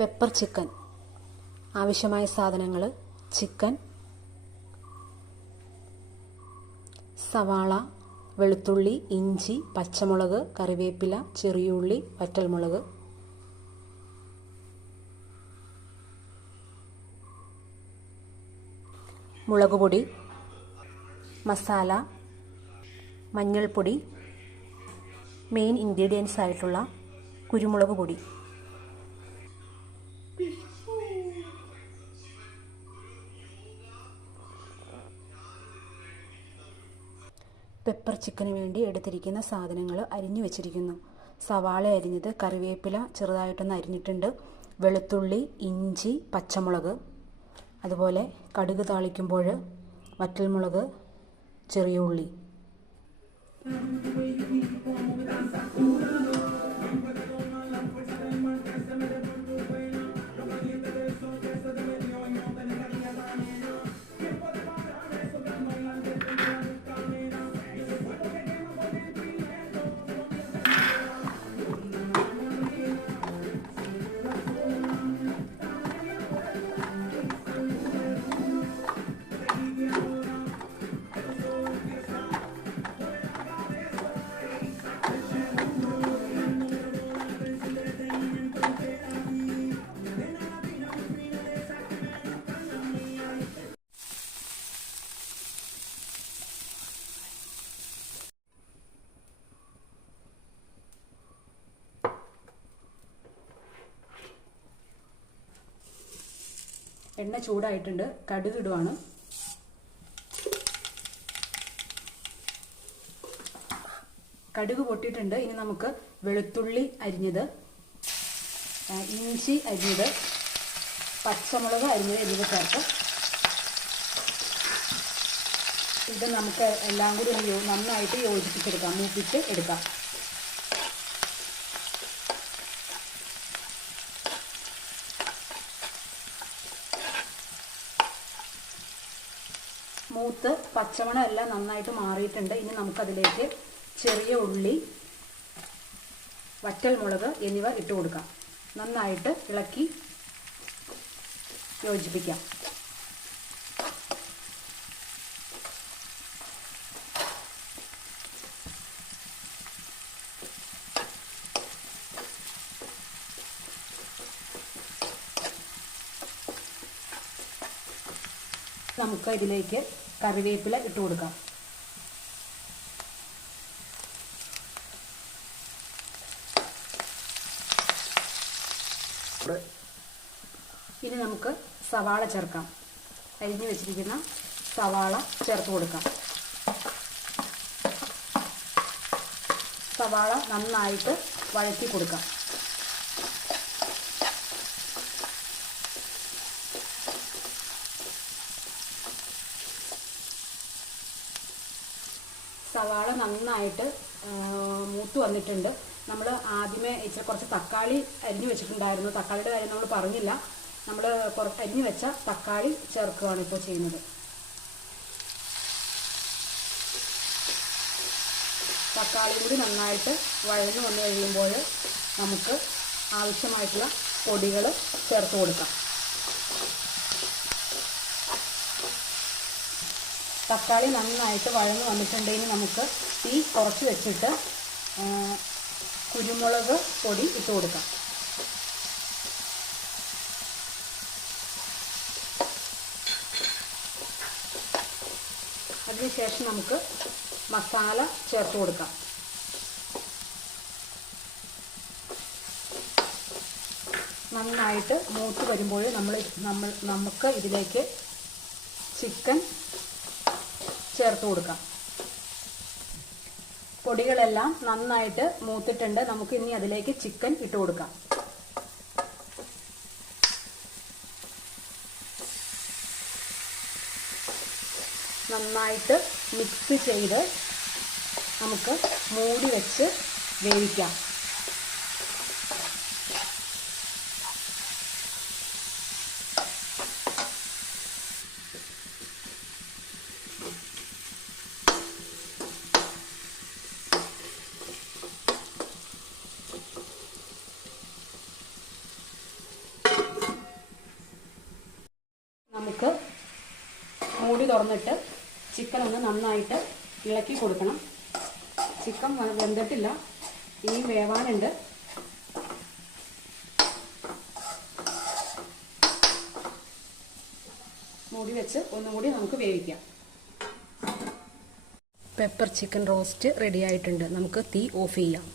Pepper chicken. ആവശ്യമായ സാധനങ്ങൾ: chicken, സവാള, വെളുത്തുള്ളി, ഇഞ്ചി, പച്ചമുളക്, കറിവേപ്പില, ചെറിയുള്ളി, വറ്റൽമുളക്. മുളക് പൊടി, മസാല, മഞ്ഞൾപ്പൊടി, മെയിൻ ഇൻഗ്രീഡിയൻസ് ആയിട്ടുള്ള കുരുമുളക് പൊടി. പെപ്പർ ചിക്കന് വേണ്ടി എടുത്തിരിക്കുന്ന സാധനങ്ങൾ അരിഞ്ഞു വെച്ചിരിക്കുന്നു. സവാള അരിഞ്ഞത്, കറിവേപ്പില ചെറുതായിട്ടൊന്ന് അരിഞ്ഞിട്ടുണ്ട്, വെളുത്തുള്ളി, ഇഞ്ചി, പച്ചമുളക്, അതുപോലെ കടുക് താളിക്കുമ്പോൾ വറ്റൽമുളക്, ചെറിയ ഉള്ളി. എണ്ണ ചൂടായിട്ടുണ്ട്. കടുക് ഇടുവാണ്. കടുക് പൊട്ടിയിട്ടുണ്ട്. ഇനി നമുക്ക് വെളുത്തുള്ളി അരിഞ്ഞത്, ഇഞ്ചി അരിഞ്ഞത്, പച്ചമുളക് അരിഞ്ഞത് എന്നിവ ചേർത്ത് ഇത് നമുക്ക് എല്ലാം കൂടി നന്നായിട്ട് യോജിപ്പിച്ചെടുക്കാം, മൂപ്പിച്ച് എടുക്കാം. മൂത്ത് പച്ചമണം എല്ലാം നന്നായിട്ട് മാറിയിട്ടുണ്ട്. ഇനി നമുക്കതിലേക്ക് ചെറിയ ഉള്ളി, വറ്റൽമുളക് എന്നിവ ഇട്ട് കൊടുക്കാം. നന്നായിട്ട് ഇളക്കി യോജിപ്പിക്കാം. നമുക്ക് ഇതിലേക്ക് കറിവേപ്പില ഇട്ട് കൊടുക്കാം. ഇനി നമുക്ക് സവാള ചേർക്കാം. അരിഞ്ഞു വെച്ചിരിക്കുന്ന സവാള ചേർത്ത് കൊടുക്കാം. സവാള നന്നായിട്ട് വഴറ്റി കൊടുക്കാം. സവാള നന്നായിട്ട് മൂത്ത് വന്നിട്ടുണ്ട്. നമ്മൾ ആദ്യമേ ഇച്ചിരി കുറച്ച് തക്കാളി അരിഞ്ഞു വെച്ചിട്ടുണ്ടായിരുന്നു. തക്കാളിയുടെ കാര്യം നമ്മൾ പറഞ്ഞില്ല. നമ്മൾ അരിഞ്ഞു വെച്ച തക്കാളി ചേർക്കുകയാണ് ഇപ്പോൾ ചെയ്യുന്നത്. തക്കാളി കൂടി നന്നായിട്ട് വഴന്നു വന്നു കഴിയുമ്പോൾ നമുക്ക് ആവശ്യമായിട്ടുള്ള പൊടികൾ ചേർത്ത് കൊടുക്കാം. തക്കാളി നന്നായിട്ട് വഴന്നു വന്നിട്ടുണ്ടെങ്കിൽ നമുക്ക് തീ കുറച്ച് വെച്ചിട്ട് കുരുമുളക് പൊടി ഇട്ട് കൊടുക്കാം. അതിനുശേഷം നമുക്ക് മസാല ചേർത്ത് കൊടുക്കാം. നന്നായിട്ട് മൂത്ത് വരുമ്പോൾ നമുക്ക് ഇതിലേക്ക് ചിക്കൻ ചേർത്ത് കൊടുക്കാം. പൊടികളെല്ലാം നന്നായിട്ട് മൂത്തിട്ടുണ്ട്. നമുക്ക് ഇനി അതിലേക്ക് ചിക്കൻ ഇട്ട് കൊടുക്കാം. നന്നായിട്ട് മിക്സ് ചെയ്ത് നമുക്ക് മൂടി വെച്ച് വേവിക്കാം. തുറന്നിട്ട് ചിക്കൻ ഒന്ന് നന്നായിട്ട് ഇളക്കി കൊടുക്കണം. ചിക്കൻ വെന്തിട്ടില്ല, ഇനിയും വേവാനുണ്ട്. മൂടി വെച്ച് ഒന്നുകൂടി നമുക്ക് വേവിക്കാം. പെപ്പർ ചിക്കൻ റോസ്റ്റ് റെഡി ആയിട്ടുണ്ട്. നമുക്ക് തീ ഓഫ് ചെയ്യാം.